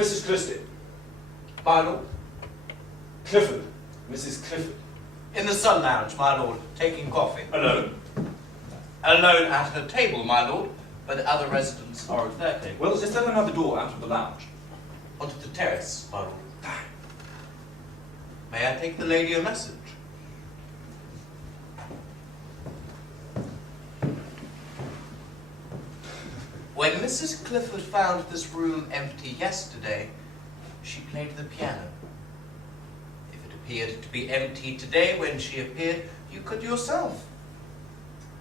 Mrs. Christie? My lord. Clifford. Mrs. Clifford. In the sun lounge, my lord, taking coffee. Alone? Alone at her table, my lord, but the other residents are at their table. Well, is there another door out of the lounge? Onto the terrace, my lord. May I take the lady a message? When Mrs. Clifford found this room empty yesterday, she played the piano. If it appeared to be empty today when she appeared, you could yourself.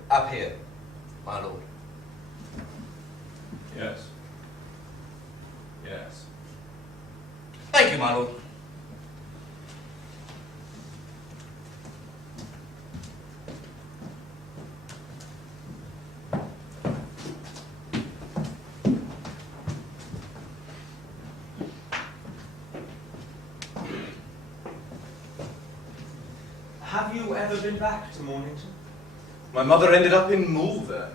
Up here, my lord. Yes. Yes. Thank you, my lord. Have you ever been back to Mornington? My mother ended up in Malvern.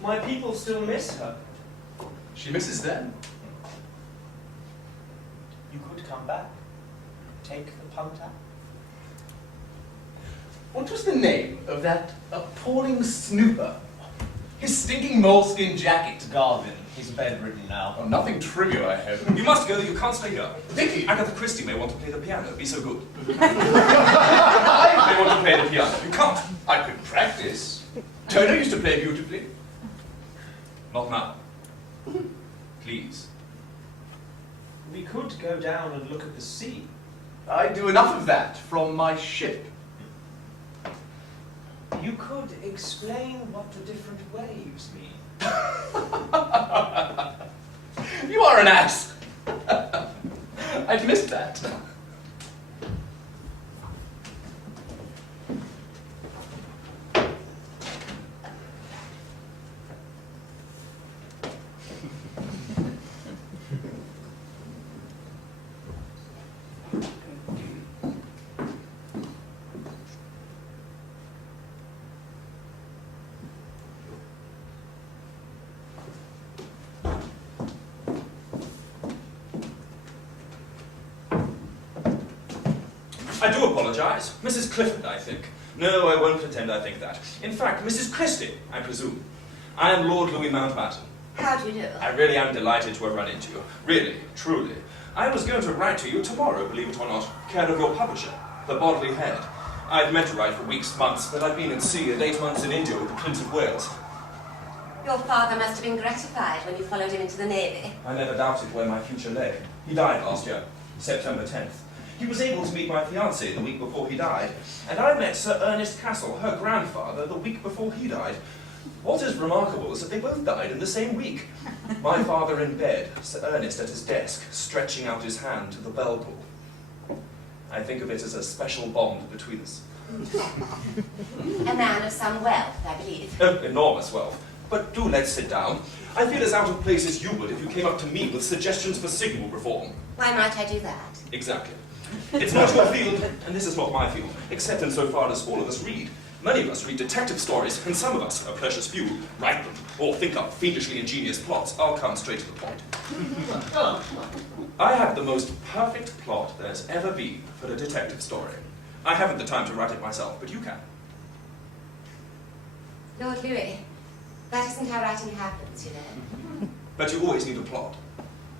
My people still miss her. She misses them. You could come back. Take the punt out. What was the name of that appalling snooper? His stinking moleskin jacket. Garvin. He's bedridden now. Oh, nothing trivial, I hope. You must go, you can't stay here. Dickie! Agatha Christie may want to play the piano, be so good. I may want to play the piano. You can't. I could practice. Turner used to play beautifully. Not now. Please. We could go down and look at the sea. I do enough of that from my ship. You could explain what the different waves mean. You are an ass. I'd missed that. I do apologize. Mrs. Clifford, I think. No, I won't pretend I think that. In fact, Mrs. Christie, I presume. I am Lord Louis Mountbatten. How do you do? I really am delighted to have run into you. Really, truly. I was going to write to you tomorrow, believe it or not, care of your publisher, the Bodley Head. I've meant to write for weeks, months, but I've been at sea and 8 months in India with the Prince of Wales. Your father must have been gratified when you followed him into the Navy. I never doubted where my future lay. He died last year, September 10th. He was able to meet my fiancée the week before he died, and I met Sir Ernest Castle, her grandfather, the week before he died. What is remarkable is that they both died in the same week. My father in bed, Sir Ernest at his desk, stretching out his hand to the bell pull. I think of it as a special bond between us. A man of some wealth, I believe. Oh, enormous wealth. But do let's sit down. I feel as out of place as you would if you came up to me with suggestions for signal reform. Why might I do that? Exactly. It's not your field, and this is not my field, except insofar as all of us read. Many of us read detective stories, and some of us, a precious few, write them, or think up fiendishly ingenious plots. I'll come straight to the point. I have the most perfect plot there's ever been for a detective story. I haven't the time to write it myself, but you can. Lord Louis, that isn't how writing happens, you know. But you always need a plot.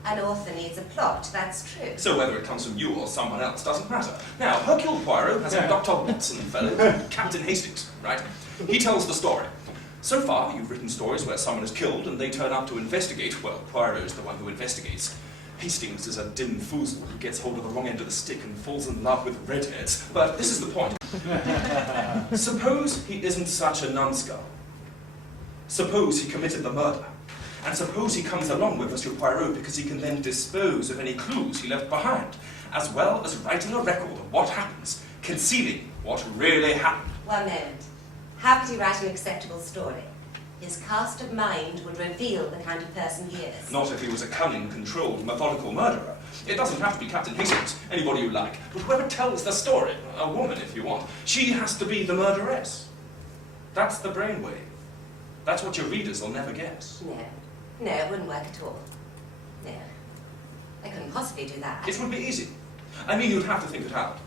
An author needs a plot, that's true. So whether it comes from you or someone else doesn't matter. Now, Hercule Poirot has a Dr. Watson fellow called Captain Hastings, right? He tells the story. So far, you've written stories where someone is killed and they turn up to investigate. Well, Poirot is the one who investigates. Hastings is a dim foozle who gets hold of the wrong end of the stick and falls in love with redheads. But this is the point. Suppose he isn't such a numbskull. Suppose he committed the murder. And suppose he comes along with Monsieur Poirot because he can then dispose of any clues he left behind, as well as writing a record of what happens, concealing what really happened. One moment. How could he write an acceptable story? His cast of mind would reveal the kind of person he is. Not if he was a cunning, controlled, methodical murderer. It doesn't have to be Captain Hastings, anybody you like, but whoever tells the story, a woman if you want, she has to be the murderess. That's the brainwave. That's what your readers will never guess. No. No, it wouldn't work at all. No. I couldn't possibly do that. It would be easy. I mean, you'd have to think it out.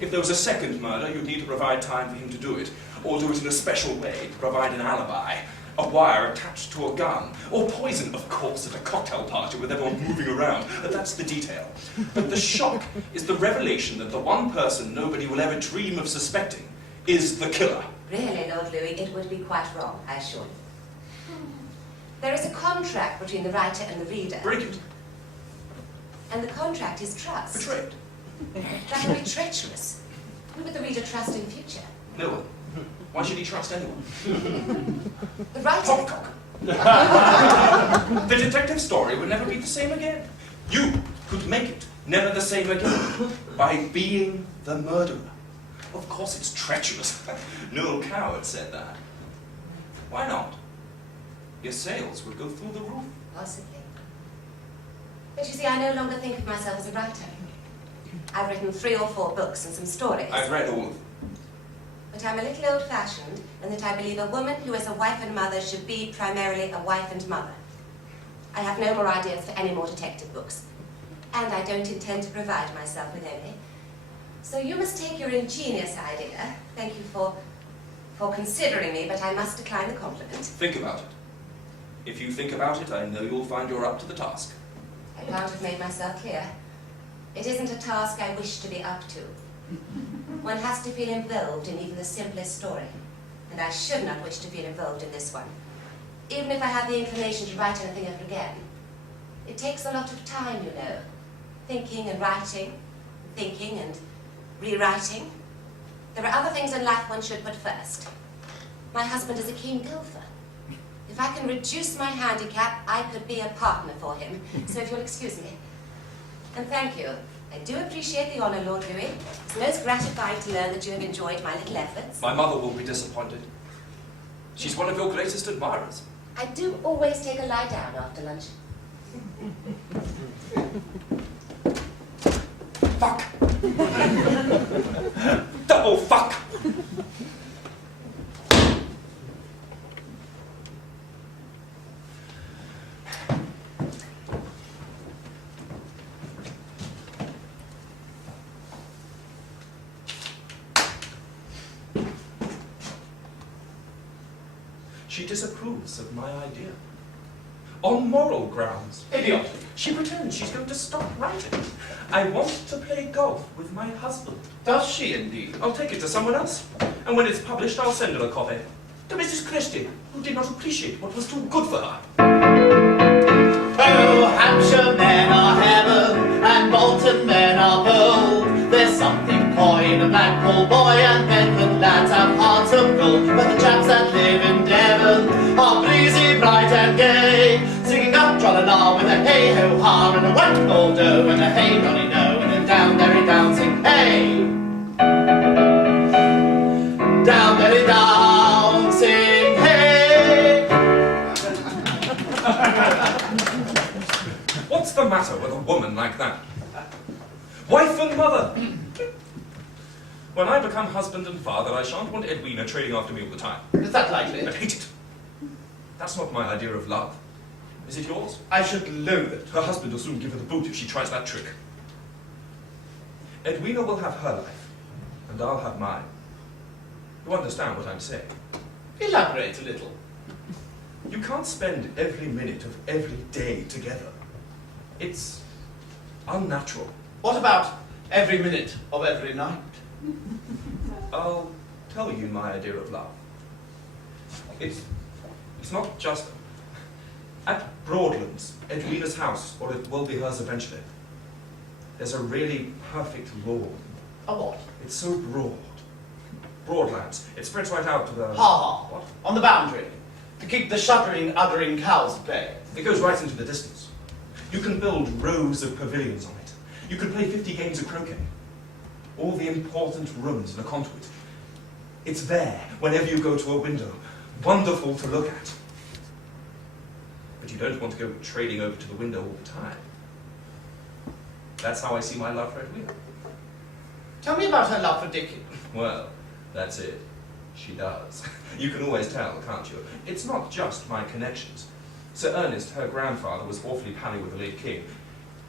If there was a second murder, you'd need to provide time for him to do it, or do it in a special way to provide an alibi, a wire attached to a gun, or poison, of course, at a cocktail party with everyone moving around. But that's the detail. But the shock is the revelation that the one person nobody will ever dream of suspecting is the killer. Really, Lord Louis, it would be quite wrong, I assure you. There is a contract between the writer and the reader. Break it. And the contract is trust. Betrayed. That would be treacherous. Who would the reader trust in future? No one. Why should he trust anyone? The writer... Popcock. The detective story would never be the same again. You could make it never the same again by being the murderer. Of course it's treacherous. Noel Coward said that. Why not? Your sales would go through the roof. Possibly. But you see, I no longer think of myself as a writer. I've written 3 or 4 books and some stories. I've read all of them. But I'm a little old-fashioned in that I believe a woman who is a wife and mother should be primarily a wife and mother. I have no more ideas for any more detective books. And I don't intend to provide myself with any. So you must take your ingenious idea. Thank you for considering me, but I must decline the compliment. Think about it. If you think about it, I know you'll find you're up to the task. I can't have made myself clear. It isn't a task I wish to be up to. One has to feel involved in even the simplest story. And I should not wish to feel involved in this one. Even if I had the inclination to write anything ever again. It takes a lot of time, you know. Thinking and writing, thinking and rewriting. There are other things in life one should put first. My husband is a keen golfer. If I can reduce my handicap, I could be a partner for him. So if you'll excuse me. And thank you. I do appreciate the honour, Lord Louis. It's most gratifying to learn that you have enjoyed my little efforts. My mother will be disappointed. She's one of your greatest admirers. I do always take a lie down after lunch. Fuck! Double fuck! She disapproves of my idea. On moral grounds. Idiotic. She pretends she's going to stop writing. I want to play golf with my husband. Does she indeed? I'll take it to someone else. And when it's published, I'll send her a copy. To Mrs. Christie, who did not appreciate what was too good for her. Oh, Hampshire men are heaven, and Bolton men are bold. There's something coy in a Blackpool boy, and Bedford lads have hearts of gold. But the chaps that live in Devon are breezy, bright and gay, singing up tra-la-la with a hey-ho-ha and a whack-a-mole-do and a hey-nonny-no and a down-derry-down sing hey. Down-derry-down sing hey. What's the matter with a woman like that? Wife and mother! When I become husband and father, I shan't want Edwina trailing after me all the time. Is that likely? I hate it. That's not my idea of love. Is it yours? I should loathe it. Her husband will soon give her the boot if she tries that trick. Edwina will have her life, and I'll have mine. You understand what I'm saying? Elaborate a little. You can't spend every minute of every day together. It's unnatural. What about every minute of every night? I'll tell you my idea of love. It's not just at Broadlands, Edwina's house, or it will be hers eventually. There's a really perfect lawn. A what? It's so broad. Broadlands. It spreads right out to the... Ha ha. What? On the boundary. To keep the shuddering, uddering cows at bay. It goes right into the distance. You can build rows of pavilions on it. You can play 50 games of croquet. All the important rooms in a conduit. It's there whenever you go to a window. Wonderful to look at. But you don't want to go trading over to the window all the time. That's how I see my love for Edwina. Tell me about her love for Dickie. Well, that's it. She does. You can always tell, can't you? It's not just my connections. Sir Ernest, her grandfather, was awfully pally with the late king.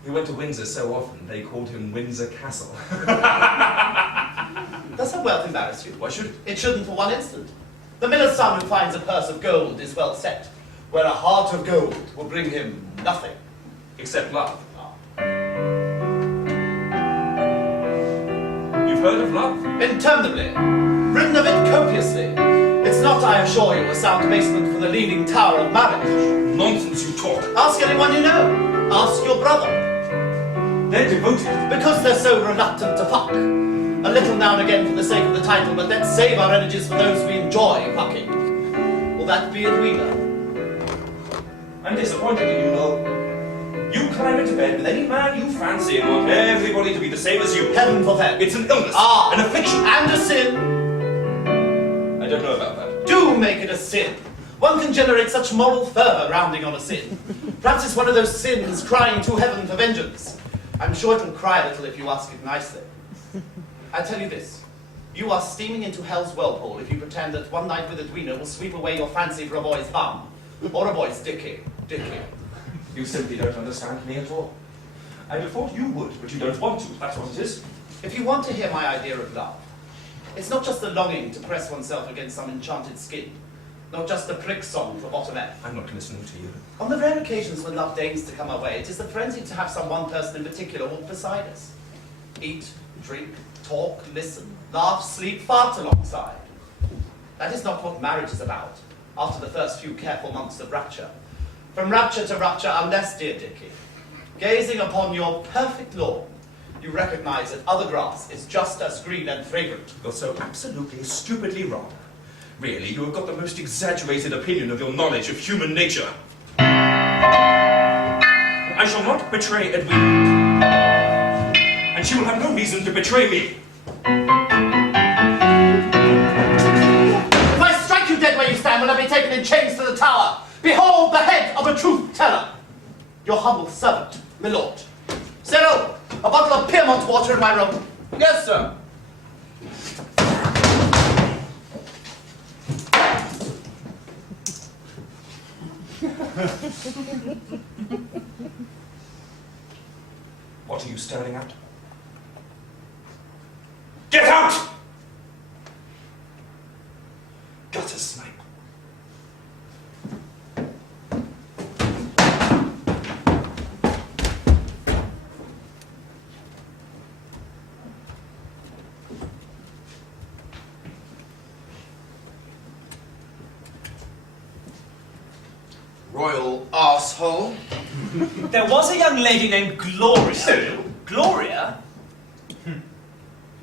He went to Windsor so often, they called him Windsor Castle. Does her wealth embarrass you? Why should it? It shouldn't for one instant. The miller's son who finds a purse of gold is well set, where a heart of gold will bring him nothing. Except love. Ah. You've heard of love? Interminably. Written of it copiously. It's not, I assure you, a sound basement for the leaning tower of marriage. Nonsense you talk. Ask anyone you know. Ask your brother. They're devoted. Because they're so reluctant to fuck. A little now and again for the sake of the title, but let's save our energies for those we enjoy fucking. Will that be it, Wheeler? I'm disappointed in you, Noel. You climb into bed with any man you fancy and want everybody to be the same as you. Heaven forfend. It's an illness. Ah. An affliction. And a sin. I don't know about that. Do make it a sin. One can generate such moral fervour rounding on a sin. Perhaps it's one of those sins crying to heaven for vengeance. I'm sure it'll cry a little if you ask it nicely. I tell you this. You are steaming into hell's whirlpool if you pretend that one night with Edwina will sweep away your fancy for a boy's bum. Or a boy's Dickie. You simply don't understand me at all. I'd have thought you would, but you don't want to. That's what it is. If you want to hear my idea of love, it's not just the longing to press oneself against some enchanted skin. Not just the prick song for bottom F. I'm not listening to you. On the rare occasions when love deigns to come our way, it is the frenzy to have some one person in particular walk beside us. Eat, drink, talk, listen, laugh, sleep, fart alongside. That is not what marriage is about, after the first few careful months of rapture. From rapture to rapture, unless, dear Dickie, gazing upon your perfect lawn, you recognize that other grass is just as green and fragrant. You're so absolutely, stupidly wrong. Really, you have got the most exaggerated opinion of your knowledge of human nature. I shall not betray Edwina. And she will have no reason to betray me. If I strike you dead where you stand, will I be taken in chains to the tower? Behold the head of a truth teller. Your humble servant, my lord. Cyril, a bottle of Pyrmont water in my room. Yes, sir. What are you staring at? Get out! Gutter snipe. Royal arsehole. There was a young lady named Gloria. Cyril? Gloria?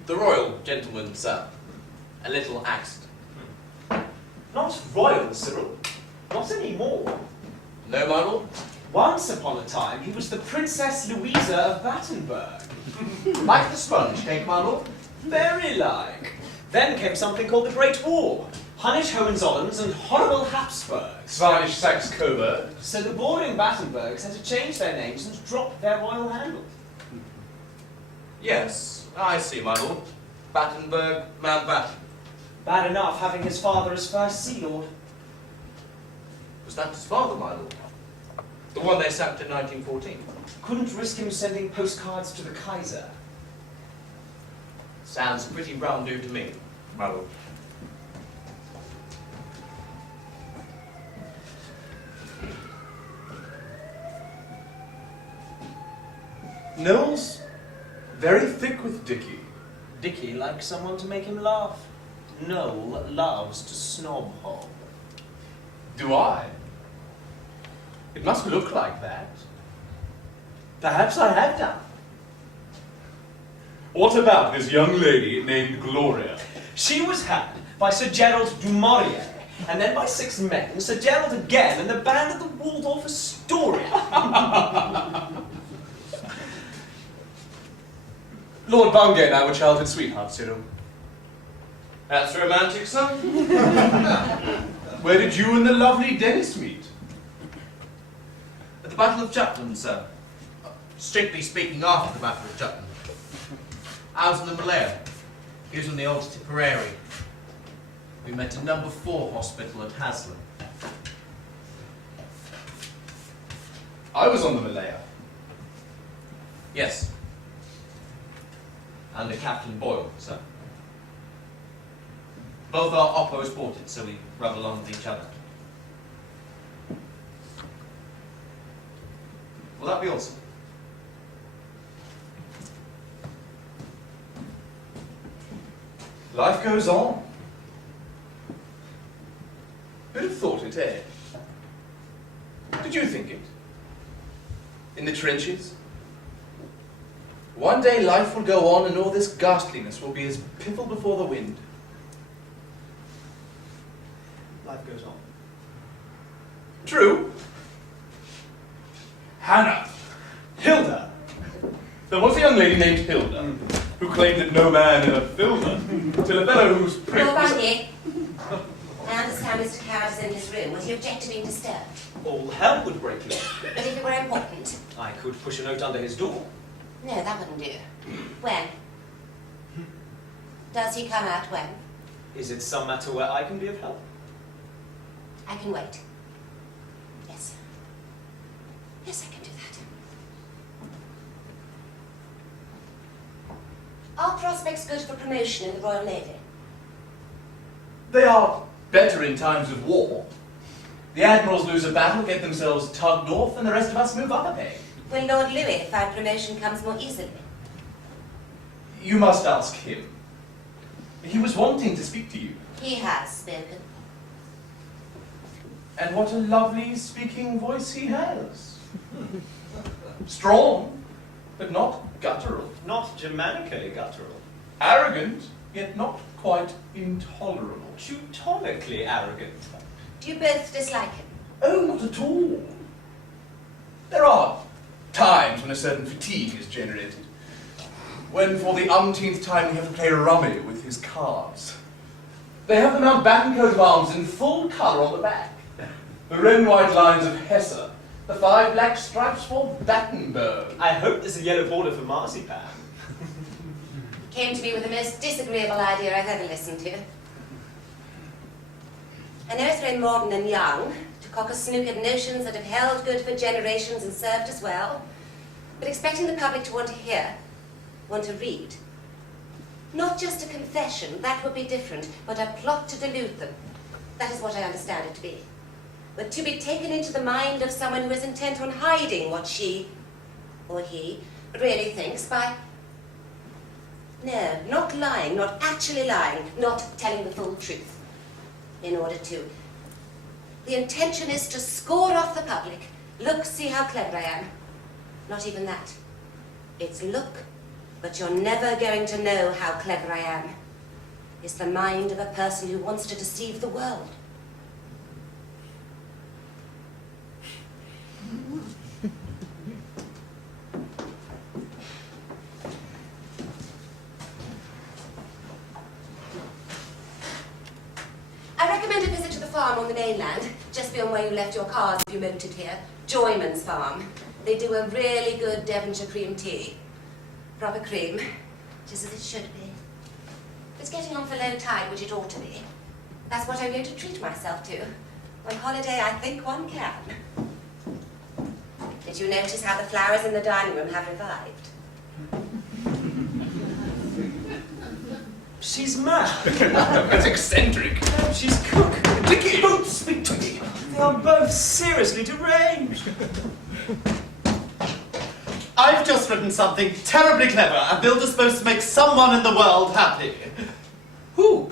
The royal gentleman, sir. A little accident. Not royal, Cyril. Not anymore. No, my lord? Once upon a time, he was the Princess Louisa of Battenberg. Like the sponge cake, my lord? Very like. Then came something called the Great War. Hunnish Hohenzollerns and horrible Habsburgs. Swedish Saxe Coburg. So the boring Battenbergs had to change their names and drop their royal handle. Yes, I see, my lord. Battenberg, Mountbatten. Bad enough having his father as first Sea Lord. Was that his father, my lord? The one they sacked in 1914? Couldn't risk him sending postcards to the Kaiser. Sounds pretty round-do to me. My lord. Noel's very thick with Dickie. Dickie likes someone to make him laugh. Noel loves to snob Hob. Do I? It must look like that. Perhaps I have done. What about this young lady named Gloria? She was had by Sir Gerald du Maurier, and then by 6 men, Sir Gerald again, and the band of the Waldorf Astoria. Lord Bungay and I were childhood sweethearts, Cyril. That's romantic, sir? Where did you and the lovely Dennis meet? At the Battle of Jutland, sir. Strictly speaking, after the Battle of Jutland. I was in the Malaya. He was in the old Tipperary. We met in number 4 hospital at Haslam. I was on the Malaya. Yes. Under Captain Boyle, sir. Both are oppo sported, so we rub along with each other. Will that be all, sir? Life goes on. Who'd have thought it, eh? Did you think it? In the trenches? One day life will go on and all this ghastliness will be as piffle before the wind. Life goes on. True. Hannah. Hilda! There was a young lady named Hilda who claimed that no man ever filled her till a fellow whose prick Lord was... Bundy, I understand Mr. Coward is in his room. Would you object to being disturbed? All hell would break loose. But if it were important? I could push a note under his door. No, that wouldn't do. When? Does he come out when? Is it some matter where I can be of help? I can wait. Yes. Yes, I can do that. Are prospects good for promotion in the Royal Navy? They are better in times of war. The admirals lose a battle, get themselves tugged off, and the rest of us move up a peg. Will Lord Louis find promotion comes more easily? You must ask him. He was wanting to speak to you. He has spoken. And what a lovely speaking voice he has. Strong, but not guttural. Not Germanically guttural. Arrogant, yet not quite intolerable. Teutonically arrogant. Do you both dislike him? Oh, not at all. There are times when a certain fatigue is generated. When for the umpteenth time we have to play rummy with his cards. They have the Mountbatten coat of arms in full colour on the back. The red and white lines of Hesse. The 5 black stripes for Battenberg. I hope there's a yellow border for marzipan. Came to me with the most disagreeable idea I've ever listened to. I know it's very modern and young to cock a snook at notions that have held good for generations and served us well, but expecting the public to want to hear, want to read. Not just a confession, that would be different, but a plot to delude them. That is what I understand it to be. But to be taken into the mind of someone who is intent on hiding what she, or he, really thinks by... No, not lying, not actually lying, not telling the full truth. In order to... The intention is to score off the public. Look, see how clever I am. Not even that. It's look, but you're never going to know how clever I am. It's the mind of a person who wants to deceive the world. I recommend a visit to the farm on the mainland, just beyond where you left your cars if you motored here. Joymans Farm. They do a really good Devonshire cream tea. Proper cream, just as it should be. It's getting on for low tide, which it ought to be. That's what I'm going to treat myself to. On holiday, I think one can. Did you notice how the flowers in the dining room have revived? She's mad. That's eccentric. She's cook. Dickie, don't speak to me. They are both seriously deranged. I've just written something terribly clever, and Bill is supposed to make someone in the world happy. Who?